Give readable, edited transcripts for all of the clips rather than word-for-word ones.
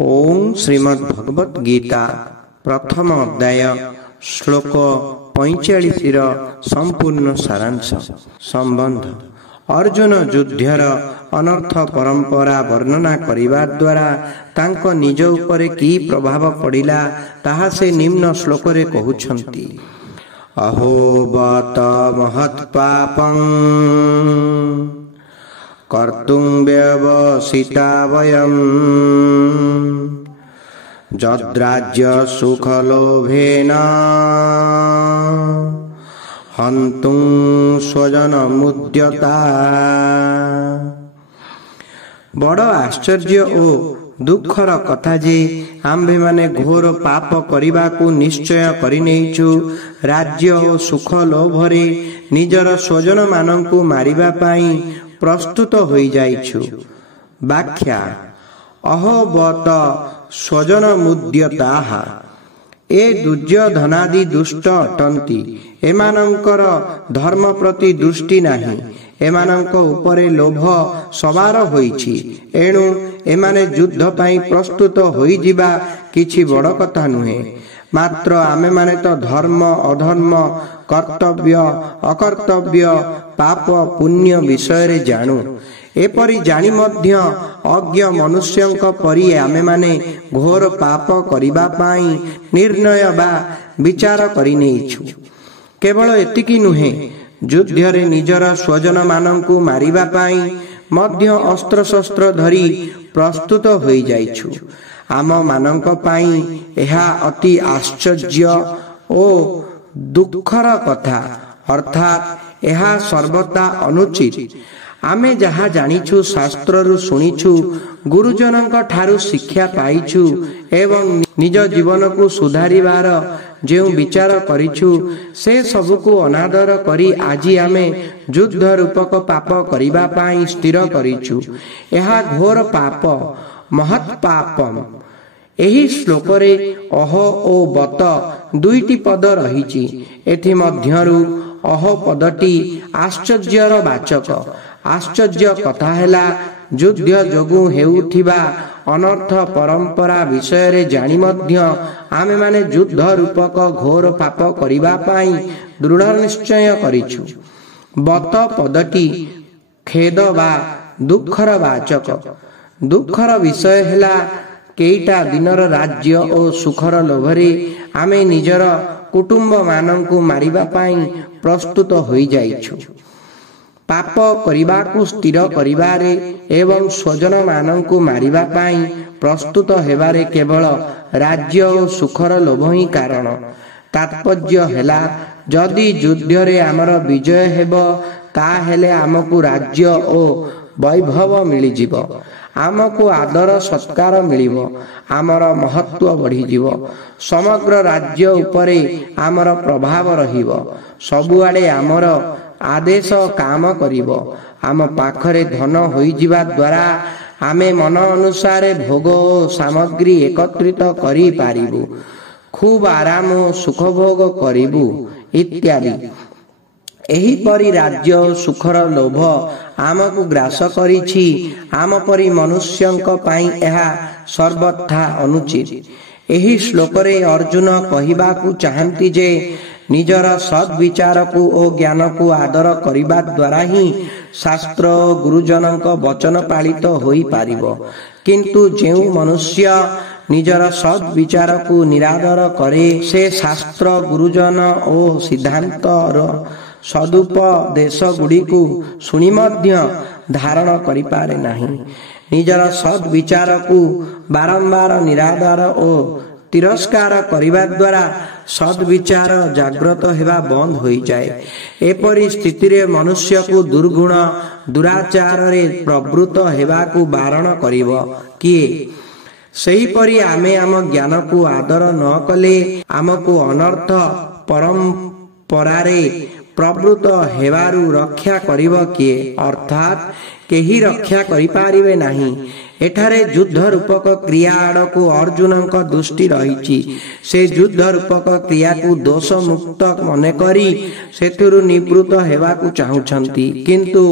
ओम श्रीमद् भगवत गीता प्रथम अध्याय श्लोक 45 संपूर्ण सारांश। संबंध अर्जुन युद्धर अनर्थ परंपरा वर्णना करिबा द्वारा तांको निज उपरे की प्रभाव पड़िला ताहा से निम्न श्लोक रे कहउछंती। अहो बत महत् पापं कर्तुं व्यवसिता वयं जद्राज्य सुखलोभेन हन्तुं स्वजनमुद्यता। बड़ आश्चर्य ओ दुखर कथा जे आम्भे माने घोर पाप करिबा को निश्चय करि नेइछु। राज्य ओ सुख लोभरे निजर स्वजन मानंकु मारिबा पाई प्रस्तुत होई जाइछु। व्याख्या अहोबत स्वजन मुद्यताः ए दुर्योधनादि दुष्ट अटंती। एमानंकर धर्म प्रति दृष्टि नाही। एमानंक उपरे लोभ सवार होईछि। एणु एमाने युद्ध पाई प्रस्तुत होई जिबा किछि बड़ कथा नुहे। मात्र आमे माने तो धर्म अधर्म कर्तव्य अकर्तव्य पाप पुण्य विषय रे जानू। एपरि जानी मध्य अज्ञ मनुष्यंक परि आमे माने घोर पाप करिबा पाई निर्णय बा विचार करि नेइछु। केवल एतिकी नुहे, युद्धरे निजर स्वजन मानंकु मारिबा पाई मध्य अस्त्र शस्त्र धरी प्रस्तुत होई जाइछु। आम मानंक पाई एहा अति आश्चर्य ओ दुखर कथा, अर्थात एहा सर्वथा अनुचित। आमे जहा जानिछु शास्त्ररु सुनिछु, गुरुजनक ठारु शिक्षा पाइछु एवं निज जीवन को सुधारिबार जेउ विचार करिछु से सबको अनादर करी आजी आमे युद्ध रूपक पाप करिबा पाई स्थिर करिछु। एहा घोर पाप महत् पापम। एही श्लोक रे अह ओ बत दुईटी पद रहिछि। एथि मध्यरु अह पदटी आश्चर्यर वाचक। आश्चर्य कथा हेला युद्ध जोगु हेउथिबा अनर्थ परंपरा विषय रे जानी मध्य आमे माने युद्ध रूपक घोर पाप करिबा पाई दृढ़ निश्चय करिछु। बत पदटी खेद बा दुखर वाचक। दुखर विषय हेला केईटा दिनर राज्य और सुखर लोभरे आमे निजर कुटुंब मानंकु मारिबा पाई प्रस्तुत होई जाइछु। पाप करिबाकु स्थिर करिबारे एवं स्वजन मानंकु मारिबा पाई प्रस्तुत हेबारे केवल राज्य और सुखर लोभ ही कारण। तात्पर्य हेला जदि युद्धरे आमर विजय हेबो ताहेले आमकु राज्य और वैभव मिली जिवो। आमको आदर सत्कार मिलिबो। आमर महत्व बढ़ी जिवो। समग्र राज्य उपरे आमर प्रभाव रहिबो। सबुआडे आमर आदेश काम करिबो। आम पाखरे धन होई जिबा द्वारा आमे मन अनुसार भोग सामग्री एकत्रित करी पारिबु। खूब आराम सुख भोग करिबु इत्यादि। एही परि राज्य सुखर लोभ आमको ग्रास करिछि। आम परि मनुष्यंक पाई एहा सर्वथा अनुचित। एही श्लोक रे अर्जुन कहिबाकु चाहंती जे निजर सद्विचार को ओ ज्ञान को आदर करिबा द्वारा ही शास्त्र गुरुजनक वचन पालित होई पारिबो। किंतु जेउ मनुष्य निजर सद्विचार को निरादर करे से शास्त्र गुरुजन ओ सिद्धांतर सदुपदेश गुड़ी को सुनी मध्य धारण करि पारे नाही। निजर सद्विचार को बारंबार निरादर ओ तिरस्कार करिबा द्वारा सद्विचार जाग्रत हेबा बंद होई जाए। एपरि स्थिति रे मनुष्य को दुर्गुण दुराचार रे प्रवृत्त हेबा को बारण करिवो किए। सही परि आमे आम ज्ञान को आदर न कले आमको अनर्थ परंपरा रे प्रवृत्त हेबारु रक्षा करिवो किए। अर्थात केही रक्षा करि पारिबे नाही। एठारे युद्ध रूपक क्रिया आड़को अर्जुनक दृष्टि रहिछि। से युद्ध रूपक क्रिया को दोष मुक्त मने करी सेथुरु निवृत्त हेबाकु चाहुछंती। किंतु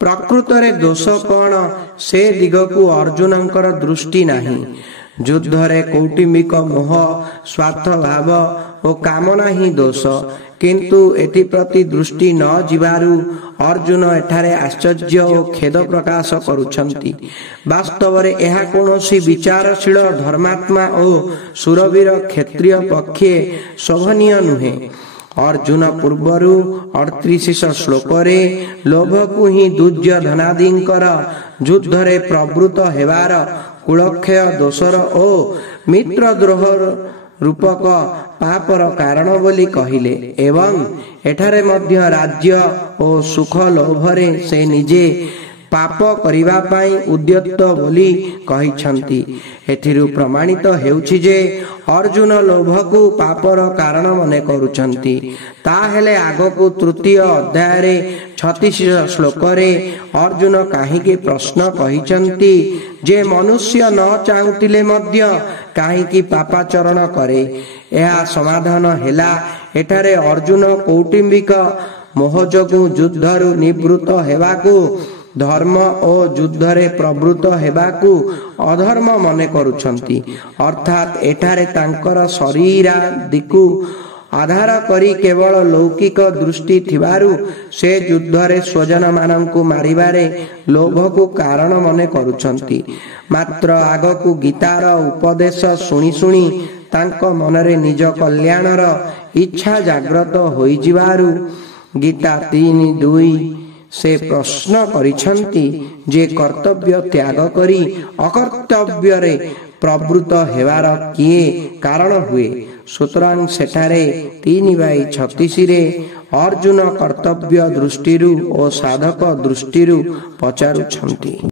प्रकृत रे दोष कौन से दिग को अर्जुनंकर दृष्टि नाही। ଯୁଦ୍ଧରେ କୌଟୁମ୍ବିକ ମୋହ, ସ୍ୱାର୍ଥ ଭାବ ଓ କାମନା ହିଁ ଦୋଷ। କିନ୍ତୁ ଏଥିପ୍ରତି ଦୃଷ୍ଟି ନ ଯିବାରୁ ଅର୍ଜୁନ ଏଠାରେ ଆଶ୍ଚର୍ଯ୍ୟ ଓ ଖେଦ ପ୍ରକାଶ କରୁଛନ୍ତି। ବାସ୍ତବରେ ଏହା କୌଣସି ବିଚାରଶୀଳ ଧର୍ମାତ୍ମା ଓ ସୁରବୀର କ୍ଷତ୍ରିୟ ପକ୍ଷେ ଶୋଭନୀୟ ନୁହେଁ। ଅର୍ଜୁନ ପୂର୍ବରୁ 38 ଶ୍ଲୋକରେ ଲୋଭକୁ ହିଁ ଦୁର୍ଯ୍ୟୋଧନାଦିଙ୍କର ଯୁଦ୍ଧରେ ପ୍ରବୃତ୍ତ ହେବାର କୁଳକ୍ଷୟ ଦୋଷର ଓ ମିତ୍ରଦ୍ରୋହର ରୂପକ ପାପର କାରଣ ବୋଲି କହିଲେ ଏବଂ ଏଠାରେ ମଧ୍ୟ ରାଜ୍ୟ ଓ ସୁଖ ଲୋଭରେ ସେ ନିଜେ ପାପ କରିବା ପାଇଁ ଉଦ୍ୟତ ବୋଲି କହିଛନ୍ତି। ଏଥିରୁ ପ୍ରମାଣିତ ହେଉଛି ଯେ ଅର୍ଜୁନ ଲୋଭକୁ ପାପର କାରଣ ମନେ କରୁଛନ୍ତି। ତାହେଲେ ଆଗକୁ ତୃତୀୟ ଅଧ୍ୟାୟରେ 36 ଶ୍ଲୋକରେ ଅର୍ଜୁନ କାହିଁକି ପ୍ରଶ୍ନ କହିଛନ୍ତି ଯେ ମନୁଷ୍ୟ ନ ଚାହୁଁଥିଲେ ମଧ୍ୟ କାହିଁକି ପାପାଚରଣ କରେ? ଏହା ସମାଧାନ ହେଲା ଏଠାରେ ଅର୍ଜୁନ କୌଟୁମ୍ବିକ ମୋହ ଯୋଗୁଁ ଯୁଦ୍ଧରୁ ନିବୃତ୍ତ ହେବାକୁ ଧର୍ମ ଓ ଯୁଦ୍ଧରେ ପ୍ରବୃତ୍ତ ହେବାକୁ ଅଧର୍ମ ମନେ କରୁଛନ୍ତି। ଅର୍ଥାତ୍ ଏଠାରେ ତାଙ୍କର ଶରୀରାଦିକୁ ଆଧାର କରି କେବଳ ଲୌକିକ ଦୃଷ୍ଟି ଥିବାରୁ ସେ ଯୁଦ୍ଧରେ ସ୍ୱଜନମାନଙ୍କୁ ମାରିବାରେ ଲୋଭକୁ କାରଣ ମନେ କରୁଛନ୍ତି। ମାତ୍ର ଆଗକୁ ଗୀତାର ଉପଦେଶ ଶୁଣି ଶୁଣି ତାଙ୍କ ମନରେ ନିଜ କଲ୍ୟାଣର ଇଚ୍ଛା ଜାଗ୍ରତ ହୋଇଯିବାରୁ ଗୀତା 3:2 ସେ ପ୍ରଶ୍ନ କରିଛନ୍ତି ଯେ କର୍ତ୍ତବ୍ୟ ତ୍ୟାଗ କରି ଅକର୍ତ୍ତବ୍ୟରେ ପ୍ରବୃତ୍ତ ହେବାର କିଏ କାରଣ ହୁଏ? ସୁତରାଂ ସେଠାରେ 3:36ରେ ଅର୍ଜୁନ କର୍ତ୍ତବ୍ୟ ଦୃଷ୍ଟିରୁ ଓ ସାଧକ ଦୃଷ୍ଟିରୁ ପଚାରୁଛନ୍ତି।